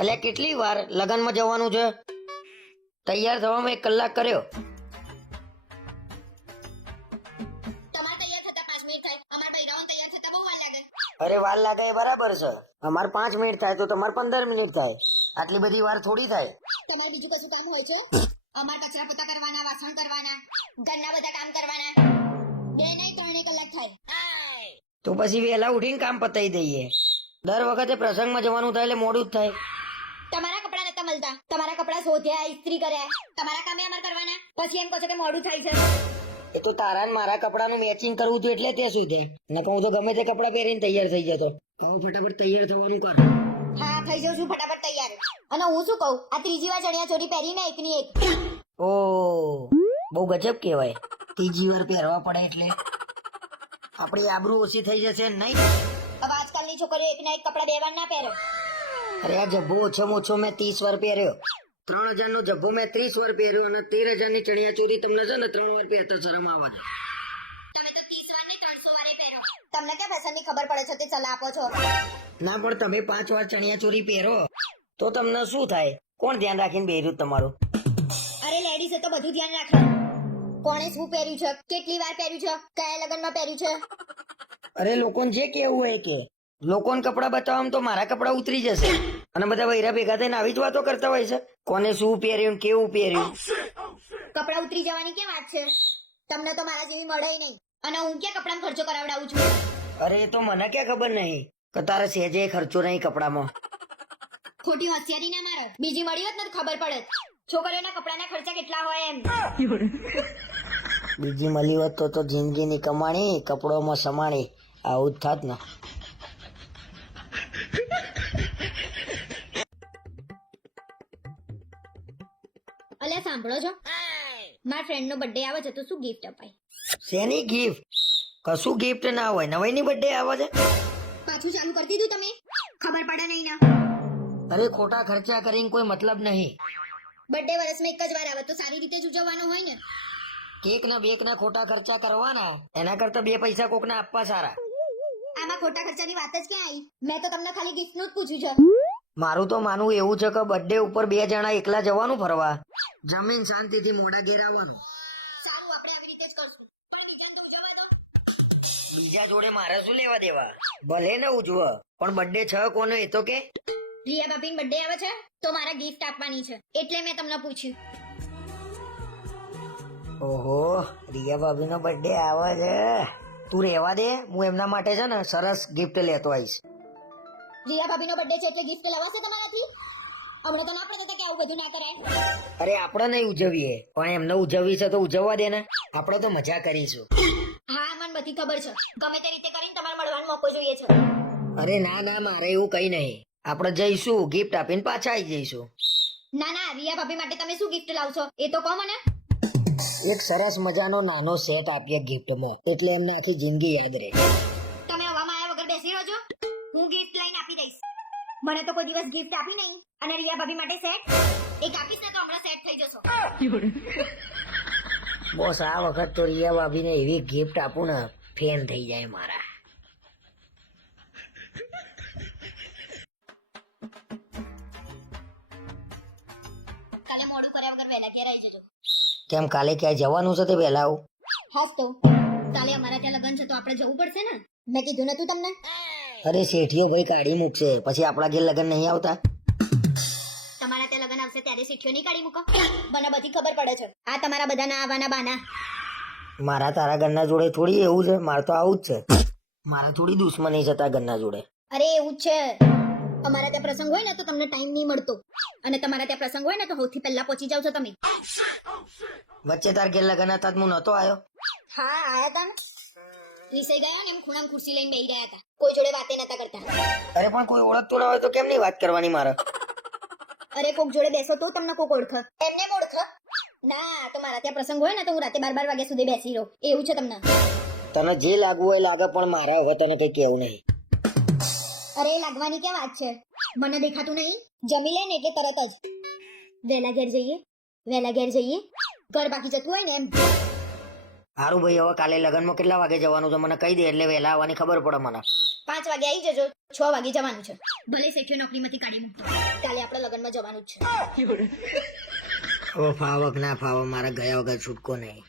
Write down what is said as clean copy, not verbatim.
અલ્યા કેટલી વાર લગનમાં જવાનું છે? તૈયાર થવામાં 1 કલાક કર્યો. તમારે તૈયાર થતા 5 મિનિટ થાય, અમાર બૈરાઓને તૈયાર થતા બહુ વાર લાગે. અરે વાર લાગે એ બરાબર છે. અમારે 5 મિનિટ થાય તો તમારે 15 મિનિટ થાય. આટલી બધી વાર થોડી થાય. તમારે બીજું કશું કામ હોય છે? અમાર કચરા પોતા કરવાના, વાસણ કરવાના, ઘરના બધા કામ કરવાના. 2 નહીં 3 કલાક થાય. તો પછી વહેલા ઉઠીને કામ પતાવી દઈએ. દર વખતે પ્રસંગમાં જવાનું થાય એટલે મોડું જ થાય. તમારા કપડા નતા મળતા, તમારા કપડા શોધ્યા, ઇસ્ત્રી કર્યા, તમારા કામે અમાર કરવાના, પછી એમ કહો છો કે મોડું થાય છે. એ તો તારા ને મારા કપડાનું મેચિંગ કરવું હતું એટલે તે સુધે. ને કહું તો ગમે તે કપડા પહેરીને તૈયાર થઈ જતો. કહું ફટાફટ તૈયાર થવાનું કર. હા થઈ જાઉં છું ફટાફટ તૈયાર. અને હું શું કહું, આ ત્રીજી વાર ચણિયા ચોરી પહેરી મેં એકની એક. ઓ બહુ ગજબ કહેવાય. ત્રીજી વાર પહેરવા પડે એટલે આપણી આબરૂ ઓછી થઈ જશે નહીં. હવે આજકાલની છોકરીઓ એકના એક કપડા 2 વાર ના પહેરે. અરે આ જબ્બો ઓછામાં ઓછો મેં 30 વાર પહેર્યો. 3000 નો જબ્બો મેં 30 વાર પહેર્યો અને 13000 ની ચણિયા ચોરી તમને છે ને 3 વાર પહેરતા શરમ આવે છે. તમે તો 30 વાર ને 300 વારે પહેરો. તમને ક્યાં ફેશનની ખબર પડે છે તે સલાહ આપો છો? ના પણ તમે 5 વાર ચણિયા ચોરી પહેરો તો તમને શું થાય? કોણ ધ્યાન રાખીને બેર્યું તમારું? અરે લેડીઝે તો બધું ધ્યાન રાખે. કોણે શું પહેર્યું છે, કેટલી વાર પહેર્યું છે, કયા લગ્નમાં પહેર્યું છે. અરે લોકોને જે કેવું હોય કે લોકોને કપડા બતાવવામાં તો મારા કપડા ઉતરી જશે અને બધા વૈરા ભેગા થઈને આવી જ વાતો કરતા હોય છે. કોને શું પહેર્યું ને કેવું પહેર્યું. કપડા ઉતરી જવાની ક્યાં વાત છે? તમને તો મારા જેવી મળે નહીં. અને હું ક્યાં કપડામાં ખર્ચો કરાવડાવું છું? અરે એ તો મને ક્યાં ખબર નહીં કે તારે સહેજે ખર્ચો નહીં કપડામાં. ખોટી હોશિયારી ના મારે. બીજી મળી હોત ને તો ખબર પડે છોકરીઓના કપડાના ખર્ચા કેટલા હોય એમ. બીજી મળી હોત તો જિંદગીની કમાણી કપડોમાં સમાણી આવું જ થાત ને. અલ્યા સાંભળો છો, મારા ફ્રેન્ડ નો બર્થડે આવે છે તો શું ગિફ્ટ અપાય? શેની ગિફ્ટ? કશું ગિફ્ટ ના હોય. નવાઈની બર્થડે આવે છે. પાછું ચાલુ કરી દીધું તમે? ખબર પડે નહીં ના. અરે ખોટા ખર્ચા કરીને કોઈ મતલબ નહીં. બર્થડે વર્ષમાં એક જ વાર આવે તો સારી રીતે જ ઉજવવાનો હોય ને. કેક ના બેક ના ખોટા ખર્ચા કરવાના એના કરતા 2 પૈસા કોકને આપવા સારા. આમાં ખોટા ખર્ચાની વાત જ ક્યાં આવી? મેં તો તમને ખાલી ગિફ્ટ નું જ પૂછ્યું છે. મારું તો માનવું એવું છે કે બર્થડે ઉપર 2 જણા એકલા જવાનું ફરવા, જમીન શાંતિથી મોઢા ઘેર આવવાનું. સારું, આપણે આવી રીતે જ કરશું. બીજા જોડે મારે શું લેવા દેવા? ભલે ને ઉજવ પણ બર્થડે છે કોનો એ તો કે. રિયા ભાભીનો બર્થડે આવે છે તો મારા ગિફ્ટ આપવાની છે એટલે મેં તમને પૂછ્યું. ઓહો રિયા ભાભી નો બર્થડે આવે છે. તું રહેવા દે, હું એમના માટે છે ને સરસ ગિફ્ટ લેતો આવીશ. રિયા ભાભીનો બર્થડે છે એટલે ગિફ્ટ લેવાશે તમારાથી? હમણાં તો ના પડે કે આવું બધું ના કરાય. અરે આપણે નહીં ઉજવીએ પણ એમને ઉજવવી છે તો ઉજવવા દે ને. આપણે તો મજા કરીશું. હા મને બધી ખબર છે. ગમે તે રીતે કરીને તમારે મળવાનો મોકો જોઈએ છે. અરે ના ના મારે એવું કઈ નહીં. આપણે જઈશું, ગિફ્ટ આપીને પાછા આવી જઈશું. ના ના, રિયા ભાભી માટે તમે શું ગિફ્ટ લાવશો એ તો કહો મને. એક સરસ મજાનો નાનો સેટ આપીએ ગિફ્ટમાં એટલે એમને આખી જિંદગી યાદ રહે. તમે હવામાં આવ્યા વગર બેસી રહેજો. હું ગિફ્ટ લઈને આપી દઈશ. મને તો કોઈ દિવસ ગિફ્ટ આપી નહીં અને રિયા ભાભી માટે સેટ એક આપીશ ને તો હમણાં સેટ થઈ જશો. બોસ આ વખત તો રિયા ભાભીને એવી ગિફ્ટ આપું ને ફેન થઈ જાય મારા. કાલે મોડું કર્યા વગર વહેલા ઘેર આવી જજો. કેમ કાલે ક્યાંય જવાનું છે તે વહેલા આવું? હાસ તો કાલે અમારા ત્યાં લગન છે તો આપણે જવું પડશે ને. મેં કીધું નતું તમને? અરે શેઠીઓ ભાઈ કાઢી મૂકશે પછી આપણા ઘેર લગન નહીં આવતા. તમારા ત્યાં લગન આવશે ત્યારે સીઠીઓ નહીં કાઢી મૂકો. મને બધી ખબર પડે છે. આ તમારા બધાના આવવાના બાના. મારા તારા ઘરના જોડે થોડી એવું છે. મારે તો આવું જ છે. મારે થોડી દુશ્મની છે તારા ઘરના જોડે. અરે એવું જ છે. અમારા ત્યાં પ્રસંગ હોય ને તો તમને ટાઈમ નહીં મળતો અને તમારા ત્યાં પ્રસંગ હોય ને તો સૌથી પહેલા પહોંચી જાવ છો તમે. વચ્ચે તાર ઘેર લગન હતા હું નતો આવ્યો. હા આયા તા ને. રીસાઈ ગયા ને એમ ખૂણામાં ખુરશી લઈને બેહી રહ્યા હતા. કોઈ જોડે વાતે નતા કરતા. અરે પણ કોઈ ઓળખતું ના હોય તો કેમ નહીં વાત કરવાની મારે? અરે કોક જોડે બેસો તો તમને કોક ઓળખ. એમને ઓળખ ના તો મારા ત્યાં પ્રસંગ હોય ને તો હું રાતે 12 વાગ્યા સુધી બેસી રહું. એવું છે તમને? તને જે લાગવું હોય લાગે પણ મારા હવે તને કઈ કેવું નહીં. અરે લાગવાની ક્યાં વાત છે? મને દેખાતું નહીં? જમી લે ને એટલે તરત જ વહેલા ઘેર જઈએ. વહેલા ઘેર જઈએ. ઘર બાકી જતું હોય ને એમ. સારું ભાઈ, હવે કાલે લગ્નમાં કેટલા વાગે જવાનું છે મને કહી દે, એટલે વહેલા આવવાની ખબર પડે મને. 5 વાગે આવી જજો, 6 વાગે જવાનું છે. ભલે શેઠિયો નોકરીમાંથી કાઢી મૂકતો, કાલે આપણે લગ્નમાં જવાનું જ છે. હવે ફાવક ના ફાવક, મારા ગયા વગર છૂટકો નહીં.